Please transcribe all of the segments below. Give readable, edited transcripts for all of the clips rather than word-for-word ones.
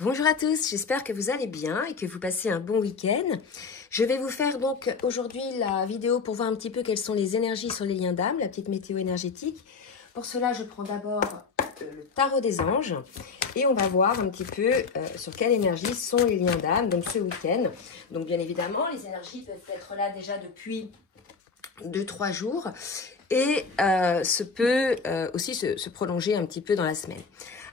Bonjour à tous, j'espère que vous allez bien et que vous passez un bon week-end. Je vais vous faire donc aujourd'hui la vidéo pour voir un petit peu quelles sont les énergies sur les liens d'âme, la petite météo énergétique. Pour cela, je prends d'abord le tarot des anges et on va voir un petit peu sur quelle énergie sont les liens d'âme donc ce week-end. Donc bien évidemment, les énergies peuvent être là déjà depuis 2-3 jours et peut aussi se prolonger un petit peu dans la semaine.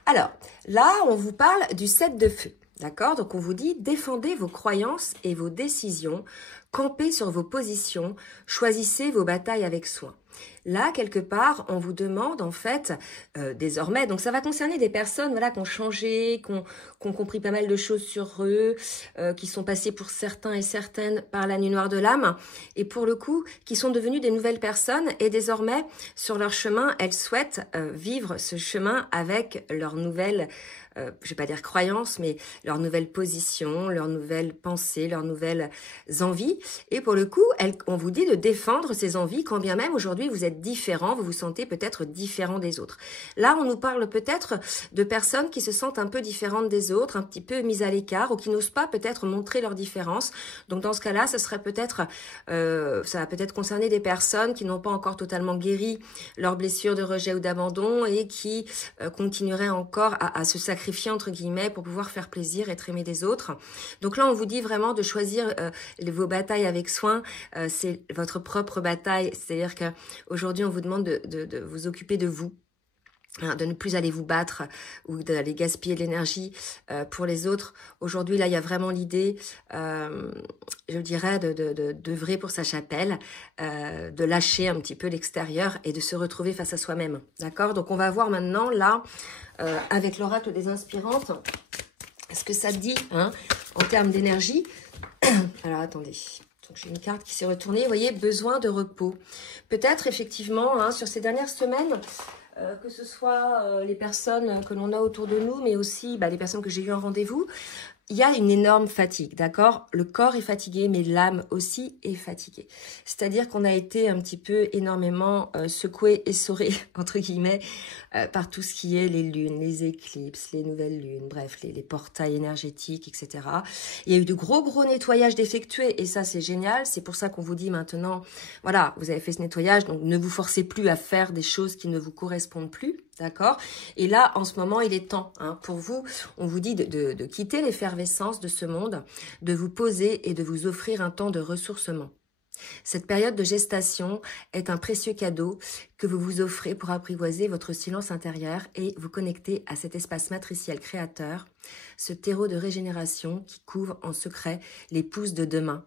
Alors, là, on vous parle du 7 de feu, d'accord? Donc, on vous dit, défendez vos croyances et vos décisions, campez sur vos positions, choisissez vos batailles avec soin. Là, quelque part, on vous demande, en fait, désormais, donc ça va concerner des personnes voilà, qui ont changé, qui ont compris pas mal de choses sur eux, qui sont passés pour certains et certaines par la nuit noire de l'âme, et pour le coup, qui sont devenues des nouvelles personnes, et désormais, sur leur chemin, elles souhaitent vivre ce chemin avec leur nouvelle je vais pas dire croyances, mais leur nouvelle position, leur nouvelle pensée, leurs nouvelles envies. Et pour le coup, on vous dit de défendre ces envies, quand bien même aujourd'hui vous êtes différent, vous vous sentez peut-être différent des autres. Là, on nous parle peut-être de personnes qui se sentent un peu différentes des autres, un petit peu mises à l'écart, ou qui n'osent pas peut-être montrer leur différence. Donc dans ce cas-là, ça serait peut-être, ça va peut-être concerner des personnes qui n'ont pas encore totalement guéri leurs blessures de rejet ou d'abandon et qui continueraient encore à se sacrifier entre guillemets pour pouvoir faire plaisir, être aimé des autres. Donc là on vous dit vraiment de choisir vos batailles avec soin, c'est votre propre bataille, c'est-à-dire que aujourd'hui on vous demande de vous occuper de vous, de ne plus aller vous battre ou d'aller gaspiller de l'énergie pour les autres. Aujourd'hui, là, il y a vraiment l'idée, je dirais, d'œuvrer pour sa chapelle, de lâcher un petit peu l'extérieur et de se retrouver face à soi-même. D'accord? Donc, on va voir maintenant, là, avec l'oracle des inspirantes, ce que ça dit en termes d'énergie. Alors, attendez. Donc, j'ai une carte qui s'est retournée. Vous voyez, besoin de repos. Peut-être, effectivement, sur ces dernières semaines, que ce soit les personnes que l'on a autour de nous, mais aussi les personnes que j'ai eues en rendez-vous, il y a une énorme fatigue, d'accord? Le corps est fatigué, mais l'âme aussi est fatiguée. C'est-à-dire qu'on a été un petit peu énormément secoué, essoré, entre guillemets, par tout ce qui est les lunes, les éclipses, les nouvelles lunes, bref, les portails énergétiques, etc. Il y a eu de gros nettoyages d'effectuer, et ça, c'est génial. C'est pour ça qu'on vous dit maintenant, voilà, vous avez fait ce nettoyage, donc ne vous forcez plus à faire des choses qui ne vous correspondent plus. D'accord? Et là, en ce moment, il est temps pour vous, on vous dit de quitter l'effervescence de ce monde, de vous poser et de vous offrir un temps de ressourcement. Cette période de gestation est un précieux cadeau que vous vous offrez pour apprivoiser votre silence intérieur et vous connecter à cet espace matriciel créateur, ce terreau de régénération qui couvre en secret les pousses de demain.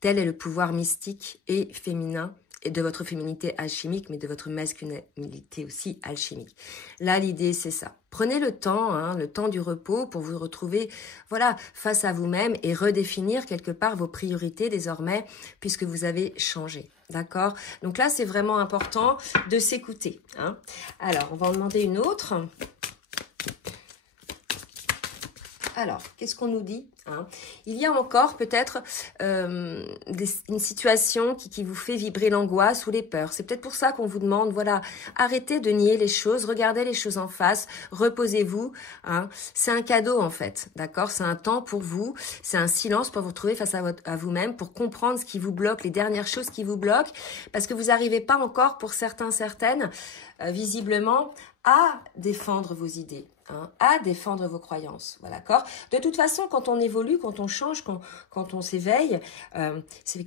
Tel est le pouvoir mystique et féminin et de votre féminité alchimique, mais de votre masculinité aussi alchimique. Là, l'idée, c'est ça. Prenez le temps du repos pour vous retrouver, voilà, face à vous-même et redéfinir quelque part vos priorités désormais, puisque vous avez changé. D'accord? Donc là, c'est vraiment important de s'écouter. Alors, on va en demander une autre. Alors, qu'est-ce qu'on nous dit Il y a encore peut-être une situation qui vous fait vibrer l'angoisse ou les peurs. C'est peut-être pour ça qu'on vous demande, voilà, arrêtez de nier les choses, regardez les choses en face, reposez-vous. C'est un cadeau en fait, d'accord? C'est un temps pour vous, c'est un silence pour vous retrouver face à vous-même, pour comprendre ce qui vous bloque, les dernières choses qui vous bloquent, parce que vous n'arrivez pas encore, pour certains, certaines, visiblement, à défendre vos idées. À défendre vos croyances, voilà, d'accord. De toute façon, quand on évolue, quand on change, quand on s'éveille,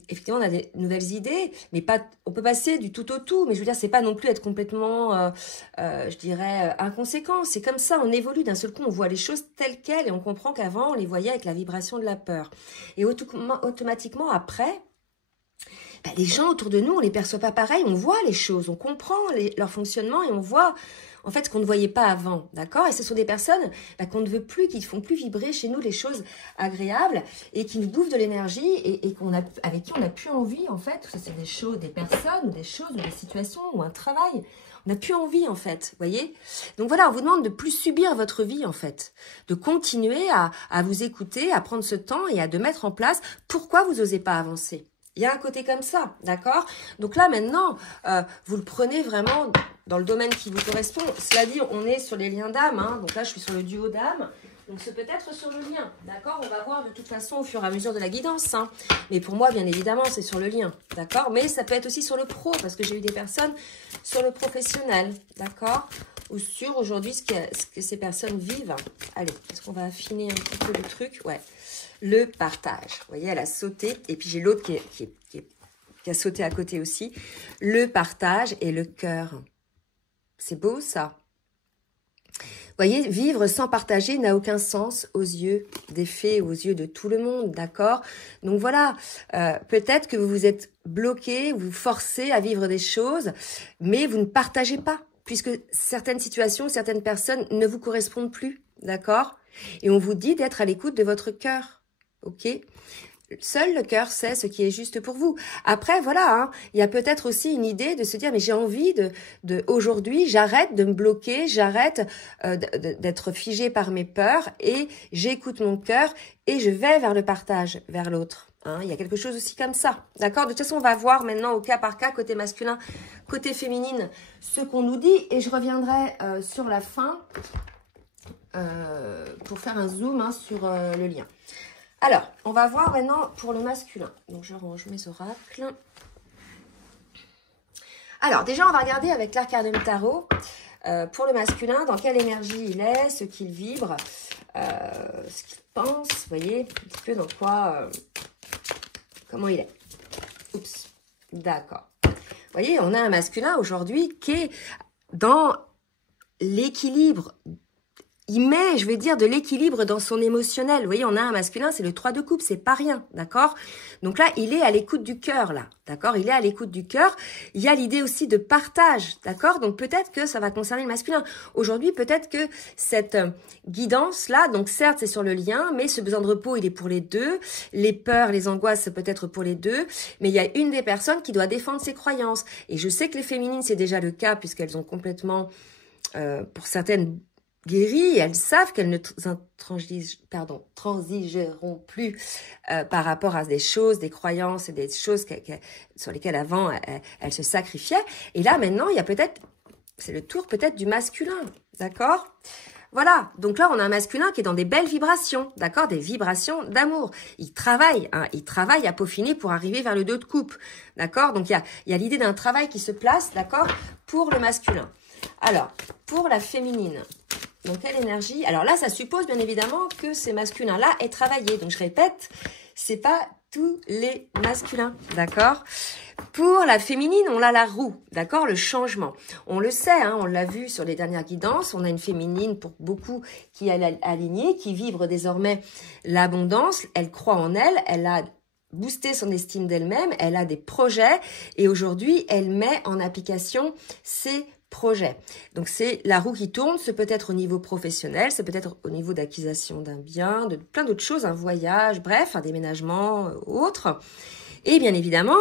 effectivement, on a des nouvelles idées, mais pas, on peut passer du tout au tout, mais je veux dire, c'est pas non plus être complètement, je dirais, inconséquent. C'est comme ça, on évolue, d'un seul coup, on voit les choses telles quelles et on comprend qu'avant, on les voyait avec la vibration de la peur. Et automatiquement, après, les gens autour de nous, on les perçoit pas pareil, on voit les choses, on comprend leur fonctionnement et on voit en fait ce qu'on ne voyait pas avant, d'accord? Et ce sont des personnes qu'on ne veut plus, qui ne font plus vibrer chez nous les choses agréables et qui nous bouffent de l'énergie et avec qui on n'a plus envie en fait, ça c'est des choses, des personnes ou des choses ou des situations ou un travail. On n'a plus envie en fait, voyez. Donc voilà, on vous demande de plus subir votre vie en fait, de continuer à vous écouter, à prendre ce temps et de mettre en place pourquoi vous n'osez pas avancer. Il y a un côté comme ça, d'accord? Donc là, maintenant, vous le prenez vraiment dans le domaine qui vous correspond. Cela dit, on est sur les liens d'âme, donc là, je suis sur le duo d'âme. Donc, c'est peut-être sur le lien, d'accord? On va voir de toute façon au fur et à mesure de la guidance. Hein. Mais pour moi, bien évidemment, c'est sur le lien, d'accord? Mais ça peut être aussi sur le pro, parce que j'ai eu des personnes sur le professionnel, d'accord? Ou sur aujourd'hui ce que ces personnes vivent. Allez, est-ce qu'on va affiner un petit peu le truc? Ouais, le partage. Vous voyez, elle a sauté. Et puis, j'ai l'autre qui a sauté à côté aussi. Le partage et le cœur. C'est beau, ça. Vous voyez, vivre sans partager n'a aucun sens aux yeux des fées, aux yeux de tout le monde, d'accord? Donc voilà, peut-être que vous vous êtes bloqué, vous forcez à vivre des choses, mais vous ne partagez pas, puisque certaines situations, certaines personnes ne vous correspondent plus, d'accord? Et on vous dit d'être à l'écoute de votre cœur, ok? Seul le cœur sait ce qui est juste pour vous. Après, voilà, hein, il y a peut-être aussi une idée de se dire, mais j'ai envie aujourd'hui, j'arrête de me bloquer, j'arrête d'être figée par mes peurs et j'écoute mon cœur et je vais vers le partage, vers l'autre. Hein, il y a quelque chose aussi comme ça, d'accord? De toute façon, on va voir maintenant au cas par cas, côté masculin, côté féminine, ce qu'on nous dit et je reviendrai sur la fin pour faire un zoom hein, sur le lien. Alors, on va voir maintenant pour le masculin. Donc, je range mes oracles. Alors, déjà, on va regarder avec l'arcane tarot pour le masculin, dans quelle énergie il est, ce qu'il vibre, ce qu'il pense, vous voyez, un petit peu dans quoi, comment il est. Oups, d'accord. Vous voyez, on a un masculin aujourd'hui qui est dans l'équilibre. Il met, je vais dire, de l'équilibre dans son émotionnel. Vous voyez, on a un masculin, c'est le 3 de coupe, c'est pas rien, d'accord? Donc là, il est à l'écoute du cœur, là, d'accord? Il est à l'écoute du cœur. Il y a l'idée aussi de partage, d'accord? Donc peut-être que ça va concerner le masculin. Aujourd'hui, peut-être que cette guidance-là, donc certes, c'est sur le lien, mais ce besoin de repos, il est pour les deux. Les peurs, les angoisses, c'est peut-être pour les deux. Mais il y a une des personnes qui doit défendre ses croyances. Et je sais que les féminines, c'est déjà le cas, puisqu'elles ont complètement, pour certaines, guéries, elles savent qu'elles ne transigeront plus par rapport à des choses, des croyances et des choses sur lesquelles avant elles se sacrifiaient. Et là maintenant, il y a peut-être, c'est le tour peut-être du masculin, d'accord? Voilà, donc là on a un masculin qui est dans des belles vibrations, d'accord? Des vibrations d'amour. Il travaille à peaufiner pour arriver vers le 2 de coupe, d'accord? Donc il y a l'idée d'un travail qui se place, d'accord? Pour le masculin. Alors, pour la féminine, donc quelle énergie? Alors là, ça suppose bien évidemment que ces masculins-là aient travaillé. Donc je répète, c'est pas tous les masculins, d'accord? Pour la féminine, on a la roue, d'accord? Le changement. On le sait, hein, on l'a vu sur les dernières guidances, on a une féminine pour beaucoup qui est alignée, qui vibre désormais l'abondance, elle croit en elle, elle a boosté son estime d'elle-même, elle a des projets et aujourd'hui, elle met en application ses projet. Donc, c'est la roue qui tourne, c'est peut-être au niveau professionnel, c'est peut-être au niveau d'acquisition d'un bien, de plein d'autres choses, un voyage, bref, un déménagement, autre. Et bien évidemment,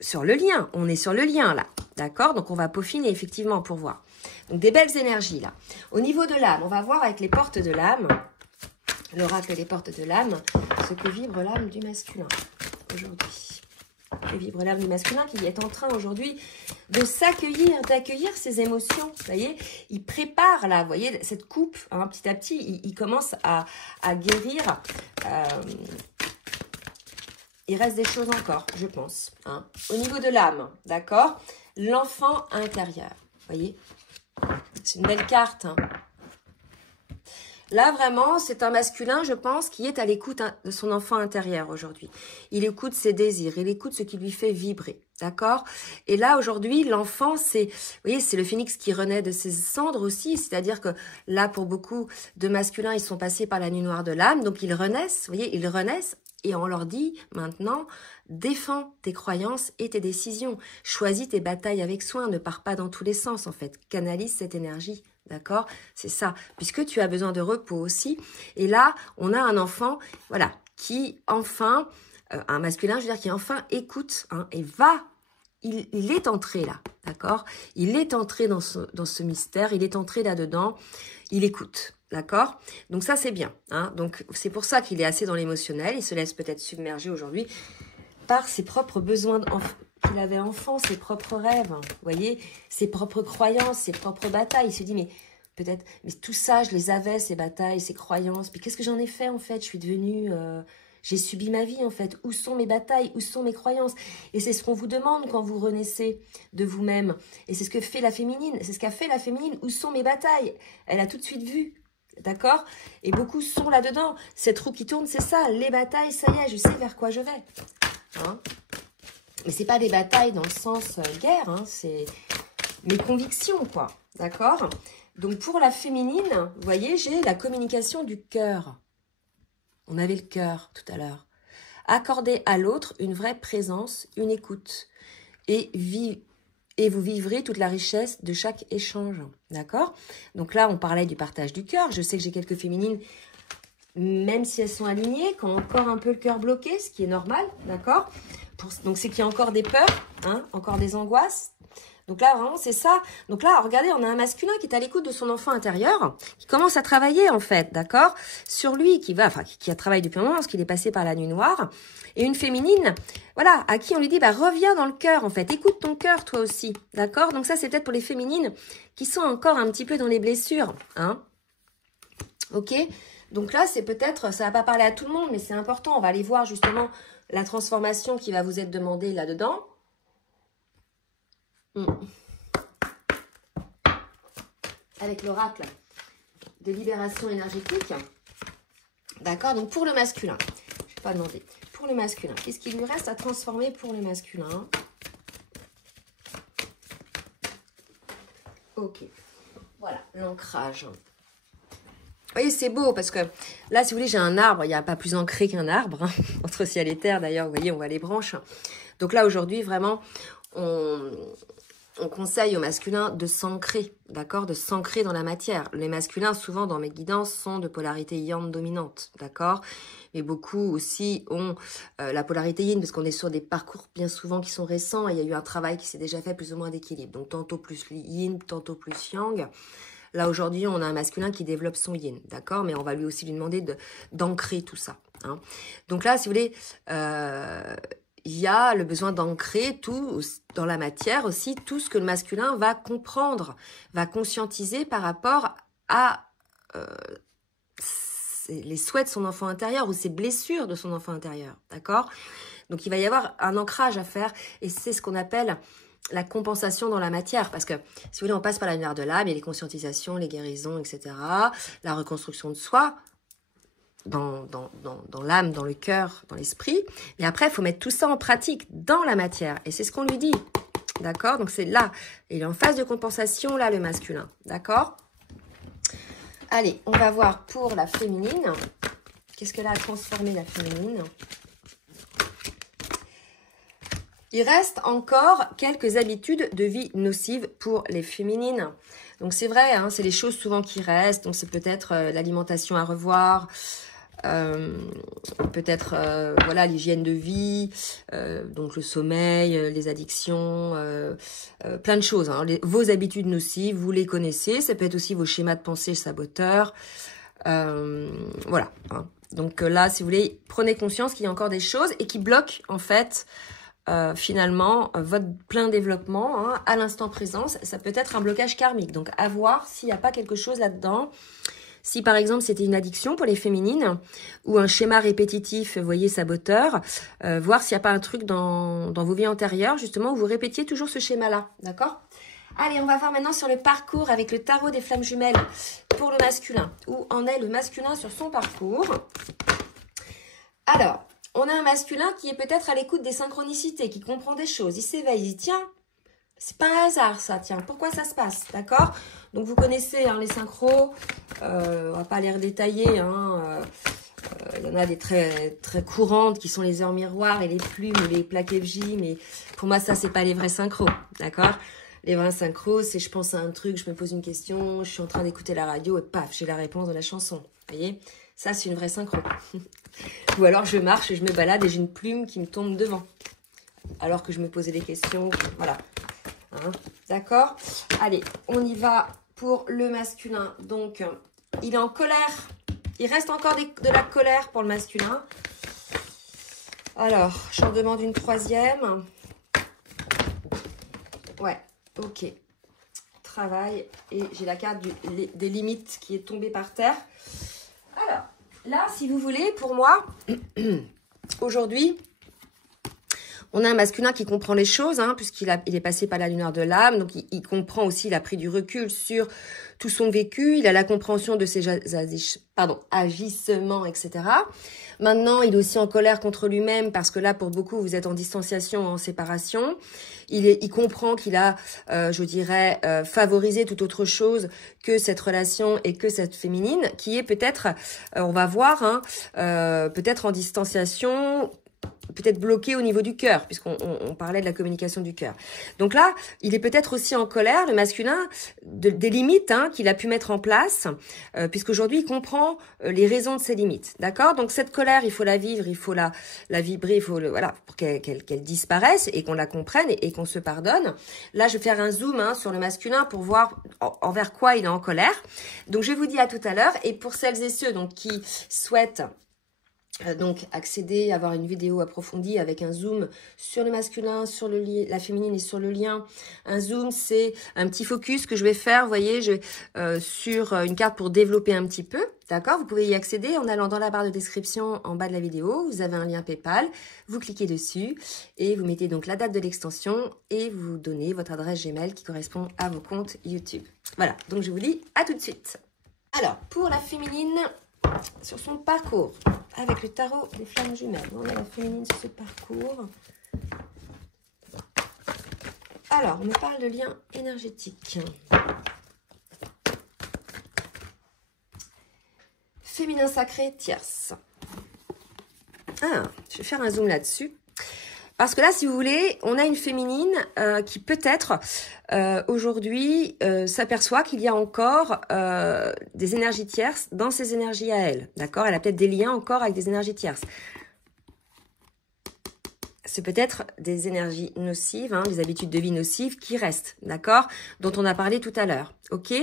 sur le lien, on est sur le lien là, d'accord? Donc, on va peaufiner effectivement pour voir. Donc, des belles énergies là. Au niveau de l'âme, on va voir avec les portes de l'âme, l'oracle des portes de l'âme, ce que vibre l'âme du masculin aujourd'hui. Que vibre l'âme du masculin qui est en train aujourd'hui de s'accueillir, d'accueillir ses émotions. Vous voyez, il prépare là, vous voyez, cette coupe, hein, petit à petit, il commence à guérir. Il reste des choses encore, je pense. Hein. Au niveau de l'âme, d'accord? L'enfant intérieur, vous voyez, c'est une belle carte. Hein. Là, vraiment, c'est un masculin, je pense, qui est à l'écoute de son enfant intérieur aujourd'hui. Il écoute ses désirs, il écoute ce qui lui fait vibrer, d'accord? Et là, aujourd'hui, l'enfant, c'est, vous voyez, c'est le phénix qui renaît de ses cendres aussi, c'est-à-dire que là, pour beaucoup de masculins, ils sont passés par la nuit noire de l'âme, donc ils renaissent, vous voyez, ils renaissent, et on leur dit, maintenant, défends tes croyances et tes décisions. Choisis tes batailles avec soin, ne pars pas dans tous les sens, en fait. Canalise cette énergie. D'accord? C'est ça. Puisque tu as besoin de repos aussi. Et là, on a un enfant, voilà, qui enfin, un masculin, je veux dire, qui enfin écoute, hein, et va, il est entré là, d'accord? Il est entré dans ce mystère, il est entré là-dedans, il écoute, d'accord? Donc ça, c'est bien, hein? Donc c'est pour ça qu'il est assez dans l'émotionnel, il se laisse peut-être submerger aujourd'hui par ses propres besoins qu'il avait enfant, ses propres rêves, hein, vous voyez, ses propres croyances, ses propres batailles. Il se dit, mais peut-être, mais tout ça, je les avais, ces batailles, ces croyances. Puis qu'est-ce que j'en ai fait, en fait? Je suis devenue... j'ai subi ma vie, en fait. Où sont mes batailles? Où sont mes croyances? Et c'est ce qu'on vous demande quand vous renaissez de vous-même. Et c'est ce que fait la féminine. C'est ce qu'a fait la féminine. Où sont mes batailles? Elle a tout de suite vu. D'accord? Et beaucoup sont là-dedans. Cette roue qui tourne, c'est ça. Les batailles, ça y est, je sais vers quoi je vais. Hein? Mais c'est pas des batailles dans le sens guerre. Hein, c'est mes convictions, quoi. D'accord? Donc, pour la féminine, vous voyez, j'ai la communication du cœur. On avait le cœur tout à l'heure. Accorder à l'autre une vraie présence, une écoute. Et vous vivrez toute la richesse de chaque échange. D'accord? Donc là, on parlait du partage du cœur. Je sais que j'ai quelques féminines, même si elles sont alignées, qui ont encore un peu le cœur bloqué, ce qui est normal. D'accord? Donc c'est qu'il y a encore des peurs, hein, encore des angoisses. Donc là, vraiment, c'est ça. Donc là, regardez, on a un masculin qui est à l'écoute de son enfant intérieur, qui commence à travailler, en fait, d'accord, sur lui, qui a travaillé depuis un moment, parce qu'il est passé par la nuit noire. Et une féminine, voilà, à qui on lui dit, bah, reviens dans le cœur, en fait. Écoute ton cœur, toi aussi, d'accord? Donc ça, c'est peut-être pour les féminines qui sont encore un petit peu dans les blessures, hein. Ok? Donc là, c'est peut-être, ça va pas parler à tout le monde, mais c'est important. On va aller voir, justement, la transformation qui va vous être demandée là-dedans. Avec l'oracle de libération énergétique. D'accord? Donc pour le masculin, je ne vais pas demander. Pour le masculin, qu'est-ce qu'il lui reste à transformer pour le masculin? Ok. Voilà, l'ancrage. Vous voyez, c'est beau parce que là, si vous voulez, j'ai un arbre. Il n'y a pas plus ancré qu'un arbre. Hein, entre ciel et terre, d'ailleurs, vous voyez, on voit les branches. Donc là, aujourd'hui, vraiment, on conseille aux masculins de s'ancrer, d'accord, de s'ancrer dans la matière. Les masculins, souvent, dans mes guidances, sont de polarité yang dominante, d'accord. Mais beaucoup aussi ont la polarité yin, parce qu'on est sur des parcours bien souvent qui sont récents, et il y a eu un travail qui s'est déjà fait plus ou moins d'équilibre. Donc, tantôt plus yin, tantôt plus yang. Là, aujourd'hui, on a un masculin qui développe son yin, d'accord, mais on va lui aussi lui demander d'ancrer tout ça. Hein. Donc là, si vous voulez... il y a le besoin d'ancrer tout dans la matière aussi, tout ce que le masculin va comprendre, va conscientiser par rapport à les souhaits de son enfant intérieur ou ses blessures de son enfant intérieur, d'accord? Donc, il va y avoir un ancrage à faire et c'est ce qu'on appelle la compensation dans la matière parce que, si vous voulez, on passe par la lumière de l'âme, il y a les conscientisations, les guérisons, etc., la reconstruction de soi, dans l'âme, dans le cœur, dans l'esprit. Et après, il faut mettre tout ça en pratique dans la matière. Et c'est ce qu'on lui dit. D'accord? Donc, c'est là. Il est en phase de compensation, là, le masculin. D'accord? Allez, on va voir pour la féminine. Qu'est-ce qu'elle a transformé, la féminine? Il reste encore quelques habitudes de vie nocives pour les féminines. Donc, c'est vrai, hein, c'est les choses souvent qui restent. Donc, c'est peut-être l'alimentation à revoir, peut-être voilà, l'hygiène de vie, donc le sommeil, les addictions, plein de choses. Hein. Vos habitudes nocives, vous les connaissez. Ça peut être aussi vos schémas de pensée saboteurs. Voilà. Hein. Donc là, si vous voulez, prenez conscience qu'il y a encore des choses et qui bloquent en fait finalement votre plein développement hein, à l'instant présent. Ça peut être un blocage karmique. Donc à voir s'il n'y a pas quelque chose là-dedans. Si par exemple c'était une addiction pour les féminines ou un schéma répétitif, vous voyez, saboteur, voir s'il n'y a pas un truc dans vos vies antérieures justement où vous répétiez toujours ce schéma-là, d'accord? Allez, on va voir maintenant sur le parcours avec le tarot des flammes jumelles pour le masculin. Où en est le masculin sur son parcours? Alors, on a un masculin qui est peut-être à l'écoute des synchronicités, qui comprend des choses, il s'éveille, il dit tiens, c'est pas un hasard ça, tiens, pourquoi ça se passe, d'accord? Donc vous connaissez hein, les synchros, on va pas les redétailler, hein, il y en a des très, très courantes qui sont les heures miroirs et les plumes et les plaques FJ, mais pour moi ça c'est pas les vrais synchros, d'accord? Les vrais synchros, c'est je pense à un truc, je me pose une question, je suis en train d'écouter la radio et paf, j'ai la réponse de la chanson, vous voyez? Ça c'est une vraie synchro. Ou alors je marche et je me balade et j'ai une plume qui me tombe devant. Alors que je me posais des questions, voilà. Hein, d'accord? Allez, on y va pour le masculin. Donc, il est en colère. Il reste encore de la colère pour le masculin. Alors, j'en demande une troisième. Ouais, ok. travail. Et j'ai la carte des limites qui est tombée par terre. Alors, là, si vous voulez, pour moi, aujourd'hui, on a un masculin qui comprend les choses, hein, puisqu'il est passé par la lumière de l'âme. Donc, il comprend aussi, il a pris du recul sur tout son vécu. Il a la compréhension de ses agissements, etc. Maintenant, il est aussi en colère contre lui-même parce que là, pour beaucoup, vous êtes en distanciation, en séparation. Il comprend qu'il a, je dirais, favorisé toute autre chose que cette relation et que cette féminine, qui est peut-être, on va voir, hein, peut-être en distanciation, peut-être bloqué au niveau du cœur, puisqu'on parlait de la communication du cœur. Donc là, il est peut-être aussi en colère, le masculin, des limites hein, qu'il a pu mettre en place, puisqu'aujourd'hui, il comprend les raisons de ses limites. D'accord? Donc cette colère, il faut la vivre, il faut la vibrer, il faut voilà, pour qu'elle disparaisse et qu'on la comprenne et qu'on se pardonne. Là, je vais faire un zoom hein, sur le masculin pour voir envers quoi il est en colère. Donc je vous dis à tout à l'heure. Et pour celles et ceux donc, qui souhaitent donc accéder, avoir une vidéo approfondie avec un zoom sur le masculin, sur la féminine et sur le lien. Un zoom, c'est un petit focus que je vais faire, vous voyez, sur une carte pour développer un petit peu. D'accord? Vous pouvez y accéder en allant dans la barre de description en bas de la vidéo. Vous avez un lien PayPal, vous cliquez dessus et vous mettez donc la date de l'extension et vous donnez votre adresse Gmail qui correspond à vos comptes YouTube. Voilà, donc je vous dis à tout de suite. Alors, pour la féminine, sur son parcours, avec le tarot des flammes jumelles. On a la féminine sur ce parcours. Alors, on me parle de lien énergétique. Féminin sacré, tierce. Ah, je vais faire un zoom là-dessus. Parce que là, si vous voulez, on a une féminine qui peut-être aujourd'hui s'aperçoit qu'il y a encore des énergies tierces dans ses énergies à elle. D'accord? Elle a peut-être des liens encore avec des énergies tierces. C'est peut-être des énergies nocives, hein, des habitudes de vie nocives qui restent, d'accord? Dont on a parlé tout à l'heure, ok?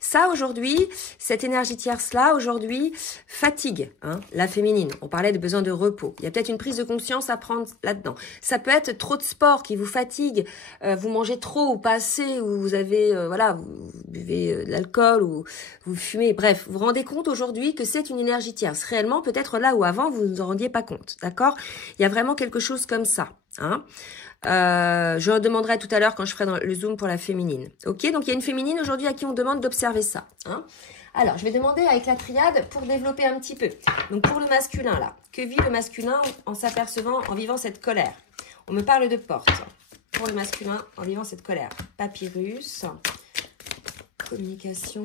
Ça, aujourd'hui, cette énergie tierce-là, aujourd'hui, fatigue hein, la féminine. On parlait de besoin de repos. Il y a peut-être une prise de conscience à prendre là-dedans. Ça peut être trop de sport qui vous fatigue, vous mangez trop ou pas assez, ou vous avez, voilà, vous buvez de l'alcool, ou vous fumez. Bref, vous vous rendez compte aujourd'hui que c'est une énergie tierce. Réellement, peut-être là où avant, vous ne vous en rendiez pas compte, d'accord? Il y a vraiment quelque chose comme ça. Hein. Je demanderai tout à l'heure quand je ferai le zoom pour la féminine. Ok, donc il y a une féminine aujourd'hui à qui on demande d'observer ça. Hein. Alors, je vais demander avec la triade pour développer un petit peu. Donc pour le masculin là, que vit le masculin en s'apercevant, en vivant cette colère? On me parle de porte. Pour le masculin en vivant cette colère. Papyrus, communication.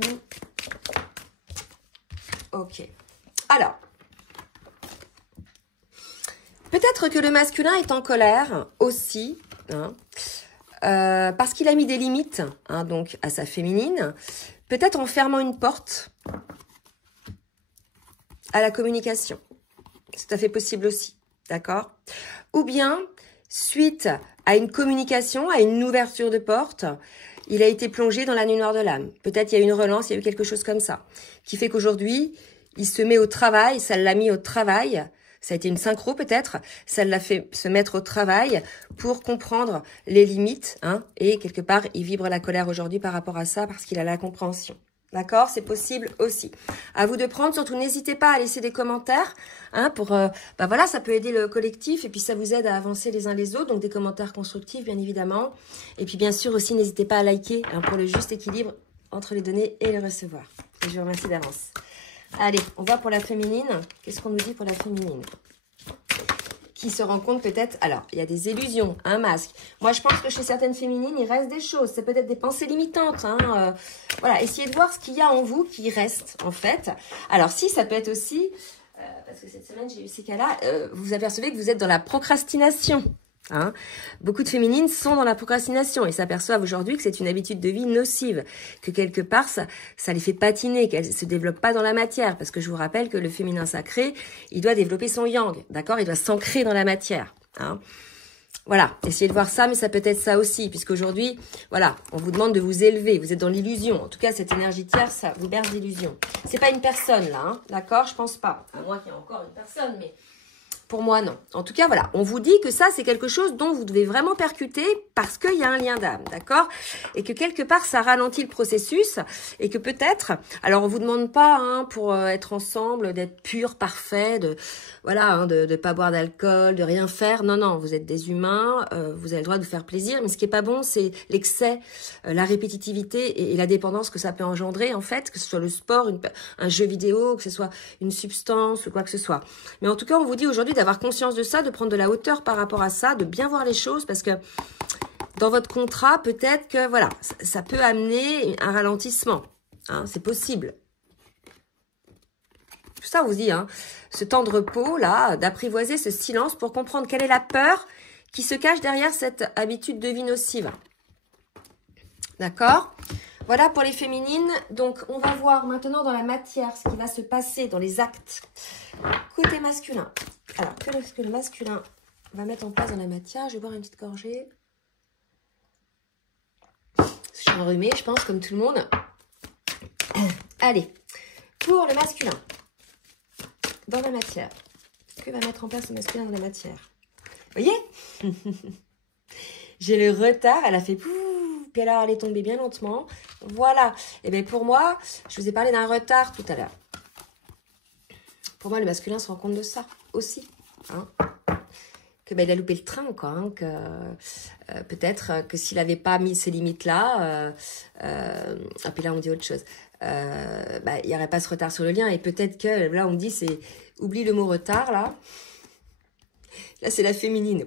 Ok. Alors. Peut-être que le masculin est en colère aussi, hein, parce qu'il a mis des limites hein, donc à sa féminine, peut-être en fermant une porte à la communication. C'est tout à fait possible aussi, d'accord? Ou bien, suite à une communication, à une ouverture de porte, il a été plongé dans la nuit noire de l'âme. Peut-être il y a eu une relance, il y a eu quelque chose comme ça, qui fait qu'aujourd'hui, il se met au travail, ça l'a mis au travail. Ça a été une synchro peut-être, ça l'a fait se mettre au travail pour comprendre les limites, hein, et quelque part, il vibre la colère aujourd'hui par rapport à ça parce qu'il a la compréhension. D'accord? C'est possible aussi. À vous de prendre, surtout n'hésitez pas à laisser des commentaires, hein, pour, voilà, ça peut aider le collectif et puis ça vous aide à avancer les uns les autres, donc des commentaires constructifs bien évidemment. Et puis bien sûr aussi, n'hésitez pas à liker hein, pour le juste équilibre entre les donner et le recevoir. Et je vous remercie d'avance. Allez, on va pour la féminine. Qu'est-ce qu'on nous dit pour la féminine? Qui se rend compte peut-être... Alors, il y a des illusions, un masque. Moi, je pense que chez certaines féminines, il reste des choses. C'est peut-être des pensées limitantes. Hein, voilà, essayez de voir ce qu'il y a en vous qui reste, en fait. Alors, si, ça peut être aussi... parce que cette semaine, j'ai eu ces cas-là. Vous apercevez que vous êtes dans la procrastination. Hein. Beaucoup de féminines sont dans la procrastination et s'aperçoivent aujourd'hui que c'est une habitude de vie nocive, que quelque part ça les fait patiner, qu'elles se développent pas dans la matière, parce que je vous rappelle que le féminin sacré, il doit développer son yang, d'accord? Il doit s'ancrer dans la matière. Hein. Voilà, essayez de voir ça, mais ça peut être ça aussi, puisqu'aujourd'hui, voilà, on vous demande de vous élever, vous êtes dans l'illusion. En tout cas, cette énergie tierce, ça vous berce d'illusion. C'est pas une personne là, hein, d'accord? Je pense pas. À moins qu'il y ait encore une personne, mais Pour moi, non. En tout cas, voilà, on vous dit que ça, c'est quelque chose dont vous devez vraiment percuter parce qu'il y a un lien d'âme, d'accord? Et que quelque part, ça ralentit le processus et que peut-être, alors on vous demande pas, hein, pour être ensemble, d'être pur, parfait, de voilà, hein, de pas boire d'alcool, de rien faire. Non, non, vous êtes des humains, vous avez le droit de vous faire plaisir, mais ce qui est pas bon, c'est l'excès, la répétitivité et la dépendance que ça peut engendrer, en fait, que ce soit le sport, un jeu vidéo, que ce soit une substance ou quoi que ce soit. Mais en tout cas, on vous dit aujourd'hui d'avoir conscience de ça, de prendre de la hauteur par rapport à ça, de bien voir les choses, parce que dans votre contrat, peut-être que voilà, ça peut amener un ralentissement. Hein, c'est possible. Tout ça, on vous dit, hein, ce temps de repos, là, d'apprivoiser ce silence pour comprendre quelle est la peur qui se cache derrière cette habitude de vie nocive. D'accord ? Voilà pour les féminines. Donc, on va voir maintenant dans la matière ce qui va se passer dans les actes côté masculin. Alors, que le masculin va mettre en place dans la matière. Je vais boire une petite gorgée. Je suis enrhumée, je pense, comme tout le monde. Allez, pour le masculin, dans la matière. Que va mettre en place le masculin dans la matière? Vous voyez? J'ai le retard, elle a fait pouf, puis alors elle est tombée bien lentement. Voilà. Et bien pour moi, je vous ai parlé d'un retard tout à l'heure. Pour moi, le masculin se rend compte de ça aussi. Hein, que ben, il a loupé le train, quoi. Hein, que peut-être que s'il n'avait pas mis ces limites-là, et puis là on dit autre chose. Ben, il n'y aurait pas ce retard sur le lien. Et peut-être que là on me dit, c'est oublie le mot retard là. Là c'est la féminine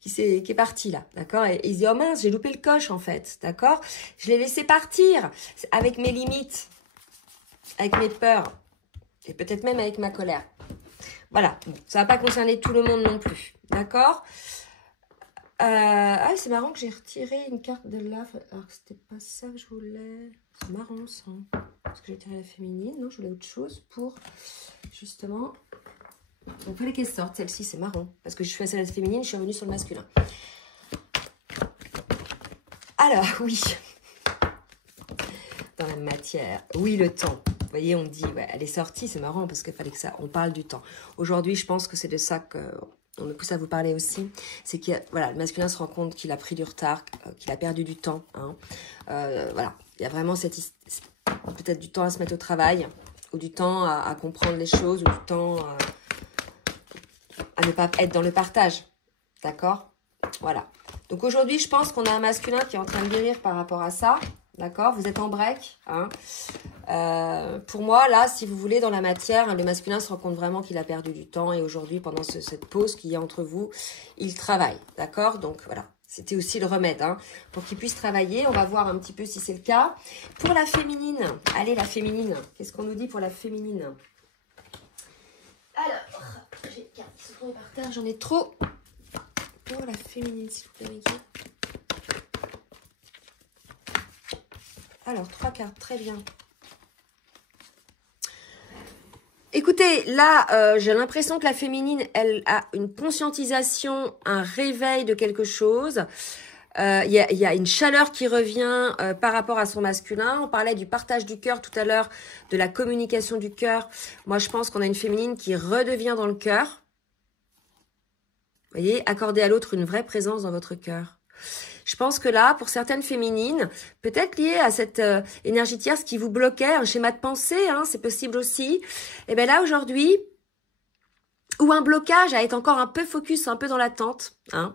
qui est partie là, d'accord. Et il se dit oh mince, j'ai loupé le coche en fait, d'accord. Je l'ai laissé partir avec mes limites, avec mes peurs. Et peut-être même avec ma colère. Voilà. Bon, ça ne va pas concerner tout le monde non plus. D'accord. Ah, c'est marrant que j'ai retiré une carte de là. Alors que c'était pas ça que je voulais. C'est marrant ça. Parce que j'ai tiré la féminine. Non, je voulais autre chose pour justement. Donc il fallait qu'elle sorte. Celle-ci, c'est marrant. Parce que je suis passée à la féminine, je suis revenue sur le masculin. Alors, oui. Dans la matière. Oui, le temps. Vous voyez, on dit, ouais, elle est sortie, c'est marrant parce qu'il fallait que ça, on parle du temps. Aujourd'hui, je pense que c'est de ça qu'on me pousse à vous parler aussi. C'est que, voilà, le masculin se rend compte qu'il a pris du retard, qu'il a perdu du temps. Hein. Voilà, il y a vraiment peut-être du temps à se mettre au travail, ou du temps à comprendre les choses, ou du temps à ne pas être dans le partage. D'accord ? Voilà. Donc aujourd'hui, je pense qu'on a un masculin qui est en train de guérir par rapport à ça. D'accord, vous êtes en break. Hein. Pour moi, là, si vous voulez, dans la matière, le masculin se rend compte vraiment qu'il a perdu du temps. Et aujourd'hui, pendant cette pause qu'il y a entre vous, il travaille. D'accord. Donc, voilà. C'était aussi le remède. Hein, pour qu'il puisse travailler. On va voir un petit peu si c'est le cas. Pour la féminine. Allez, la féminine. Qu'est-ce qu'on nous dit pour la féminine? Alors, j'ai une carte qui se trouve par terre. J'en ai trop. Pour la féminine, s'il vous plaît, Mickey. Alors, 3 cartes, très bien. Écoutez, là, j'ai l'impression que la féminine, elle a une conscientisation, un réveil de quelque chose. Il y a une chaleur qui revient par rapport à son masculin. On parlait du partage du cœur tout à l'heure, de la communication du cœur. Moi, je pense qu'on a une féminine qui redevient dans le cœur. Vous voyez, accorder à l'autre une vraie présence dans votre cœur. Je pense que là, pour certaines féminines, peut-être lié à cette énergie tierce qui vous bloquait, un schéma de pensée, hein, c'est possible aussi. Et bien là, aujourd'hui, ou un blocage à être encore un peu focus, un peu dans l'attente. Hein.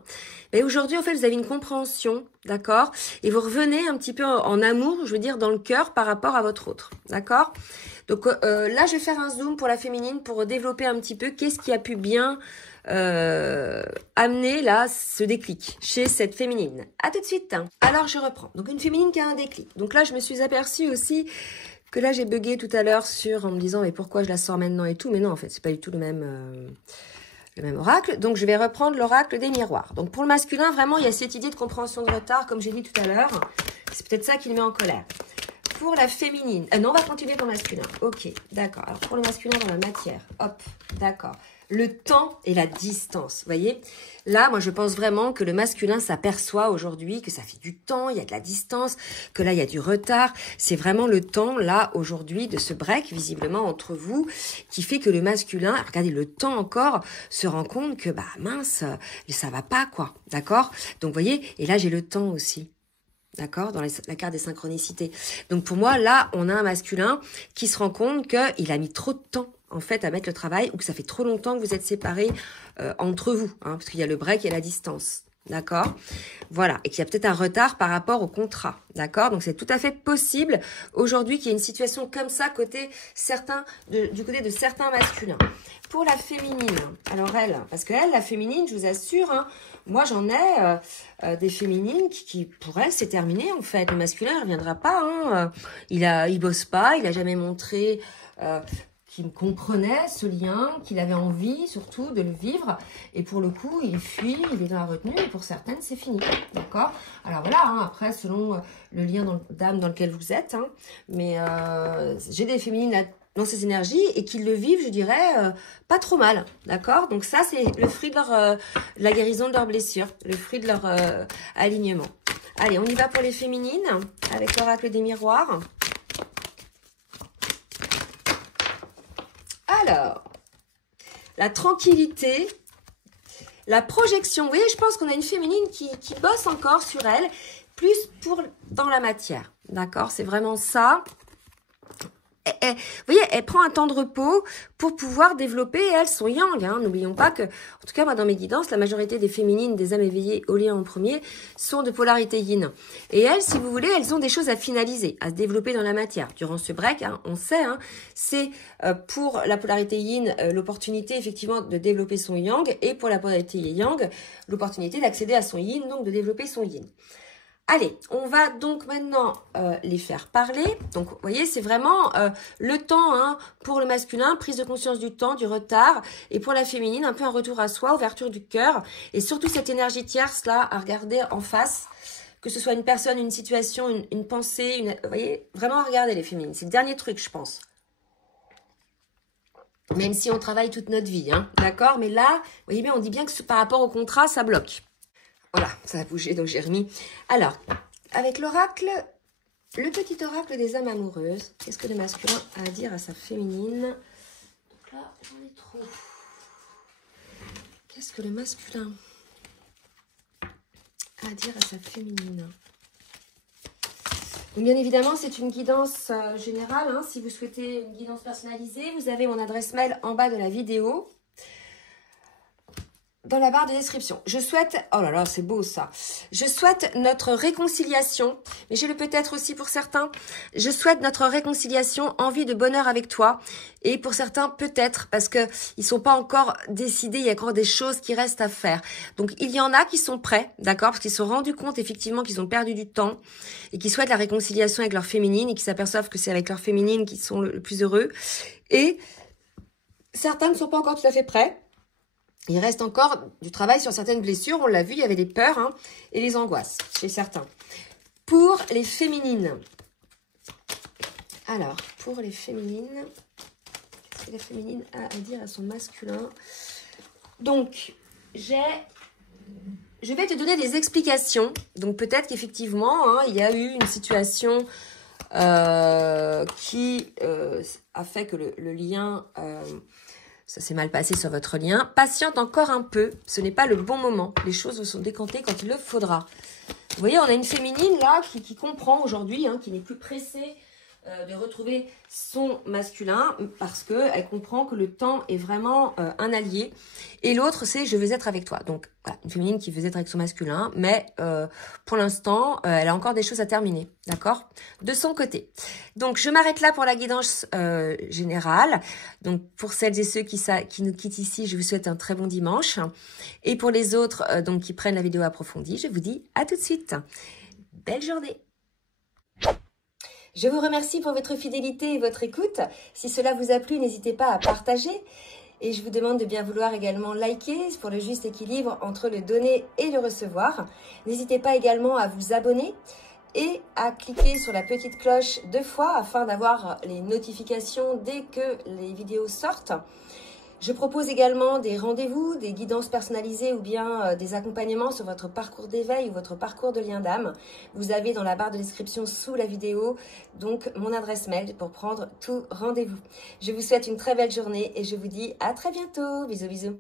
Mais aujourd'hui, en fait, vous avez une compréhension, d'accord? Et vous revenez un petit peu en amour, je veux dire, dans le cœur par rapport à votre autre, d'accord? Donc là, je vais faire un zoom pour la féminine pour développer un petit peu qu'est-ce qui a pu bien amener là ce déclic chez cette féminine. À tout de suite. Alors je reprends. Donc une féminine qui a un déclic. Donc là je me suis aperçue aussi que là j'ai bugué tout à l'heure en me disant mais pourquoi je la sors maintenant et tout. Mais non en fait c'est pas du tout le même oracle. Donc je vais reprendre l'oracle des miroirs. Donc pour le masculin vraiment il y a cette idée de compréhension de retard comme j'ai dit tout à l'heure. C'est peut-être ça qui le met en colère. Pour la féminine, non on va continuer pour le masculin. Ok d'accord. Alors pour le masculin dans la matière. Hop d'accord. le temps et la distance. Vous voyez, là, moi, je pense vraiment que le masculin s'aperçoit aujourd'hui que ça fait du temps, il y a de la distance, que là, il y a du retard. C'est vraiment le temps, là, aujourd'hui, de ce break, visiblement, entre vous, qui fait que le masculin, regardez, le temps encore, se rend compte que, bah, mince, ça va pas, quoi. D'accord? Donc, vous voyez, et là, j'ai le temps aussi. D'accord, dans la carte des synchronicités. Donc pour moi, là, on a un masculin qui se rend compte qu'il a mis trop de temps, en fait, à mettre le travail, ou que ça fait trop longtemps que vous êtes séparés entre vous, hein, parce qu'il y a le break et la distance. D'accord? Voilà, et qu'il y a peut-être un retard par rapport au contrat. D'accord? Donc c'est tout à fait possible aujourd'hui qu'il y ait une situation comme ça côté certains, du côté de certains masculins. Pour la féminine, alors elle, parce que elle, la féminine, je vous assure, hein, moi j'en ai des féminines qui pour elle c'est terminé en fait. Le masculin ne reviendra pas, hein, il bosse pas, il a jamais montré qu'il comprenait ce lien, qu'il avait envie surtout de le vivre. Et pour le coup, il fuit, il est dans la retenue. Et pour certaines, c'est fini. D'accord? Alors voilà, hein, après, selon le lien d'âme dans lequel vous êtes. Hein, mais j'ai des féminines là, dans ces énergies et qui le vivent, je dirais, pas trop mal. D'accord? Donc ça, c'est le fruit de la guérison de leurs blessures. Le fruit de leur alignement. Allez, on y va pour les féminines avec l'oracle des miroirs. Alors, la tranquillité, la projection. Vous voyez, je pense qu'on a une féminine qui bosse encore sur elle, plus dans la matière. D'accord? C'est vraiment ça. Vous voyez, elle prend un temps de repos pour pouvoir développer, elle, son yang. Hein. N'oublions pas que, en tout cas, moi, dans mes guidances, la majorité des féminines, des âmes éveillées au lien en premier, sont de polarité yin. Et elles, si vous voulez, elles ont des choses à finaliser, à se développer dans la matière. Durant ce break, hein, on sait, hein, c'est pour la polarité yin, l'opportunité, effectivement, de développer son yang, et pour la polarité yang, l'opportunité d'accéder à son yin, donc de développer son yin. Allez, on va donc maintenant les faire parler. Donc, vous voyez, c'est vraiment le temps hein, pour le masculin, prise de conscience du temps, du retard. Et pour la féminine, un peu un retour à soi, ouverture du cœur. Et surtout cette énergie tierce là à regarder en face. Que ce soit une personne, une situation, une pensée. Vous voyez, vraiment à regarder les féminines. C'est le dernier truc, je pense. Même si on travaille toute notre vie, hein, d'accord? Mais là, vous voyez bien, on dit bien que par rapport au contrat, ça bloque. Voilà, ça a bougé, donc j'ai remis. Alors, avec l'oracle, le petit oracle des âmes amoureuses, qu'est-ce que le masculin a à dire à sa féminine? Donc là, j'en ai trop. Qu'est-ce que le masculin a à dire à sa féminine? Donc, bien évidemment, c'est une guidance générale. Hein. Si vous souhaitez une guidance personnalisée, vous avez mon adresse mail en bas de la vidéo. Dans la barre de description. Je souhaite, oh là là, c'est beau ça. Je souhaite notre réconciliation, mais j'ai le peut-être aussi pour certains. Je souhaite notre réconciliation, envie de bonheur avec toi. Et pour certains, peut-être, parce que ils sont pas encore décidés, il y a encore des choses qui restent à faire. Donc, il y en a qui sont prêts, d'accord, parce qu'ils se sont rendus compte effectivement qu'ils ont perdu du temps et qui souhaitent la réconciliation avec leur féminine et qui s'aperçoivent que c'est avec leur féminine qu'ils sont le plus heureux. Et certains ne sont pas encore tout à fait prêts. Il reste encore du travail sur certaines blessures. On l'a vu, il y avait des peurs hein, et les angoisses chez certains. Pour les féminines. Alors, pour les féminines, qu'est-ce que la féminine a à dire à son masculin? Donc, je vais te donner des explications. Donc, peut-être qu'effectivement, hein, il y a eu une situation qui a fait que le lien... ça s'est mal passé sur votre lien. Patiente encore un peu. Ce n'est pas le bon moment. Les choses sont décantées quand il le faudra. Vous voyez, on a une féminine là qui comprend aujourd'hui, hein, qui n'est plus pressée de retrouver son masculin parce qu'elle comprend que le temps est vraiment un allié. Et l'autre, c'est je veux être avec toi. Donc, voilà, une féminine qui veut être avec son masculin, mais pour l'instant, elle a encore des choses à terminer, d'accord? De son côté. Donc, je m'arrête là pour la guidance générale. Donc, pour celles et ceux qui nous quittent ici, je vous souhaite un très bon dimanche. Et pour les autres donc qui prennent la vidéo approfondie, je vous dis à tout de suite. Belle journée! Je vous remercie pour votre fidélité et votre écoute. Si cela vous a plu, n'hésitez pas à partager. Et je vous demande de bien vouloir également liker pour le juste équilibre entre le donner et le recevoir. N'hésitez pas également à vous abonner et à cliquer sur la petite cloche 2 fois afin d'avoir les notifications dès que les vidéos sortent. Je propose également des rendez-vous, des guidances personnalisées ou bien des accompagnements sur votre parcours d'éveil ou votre parcours de lien d'âme. Vous avez dans la barre de description sous la vidéo donc mon adresse mail pour prendre tout rendez-vous. Je vous souhaite une très belle journée et je vous dis à très bientôt. Bisous bisous.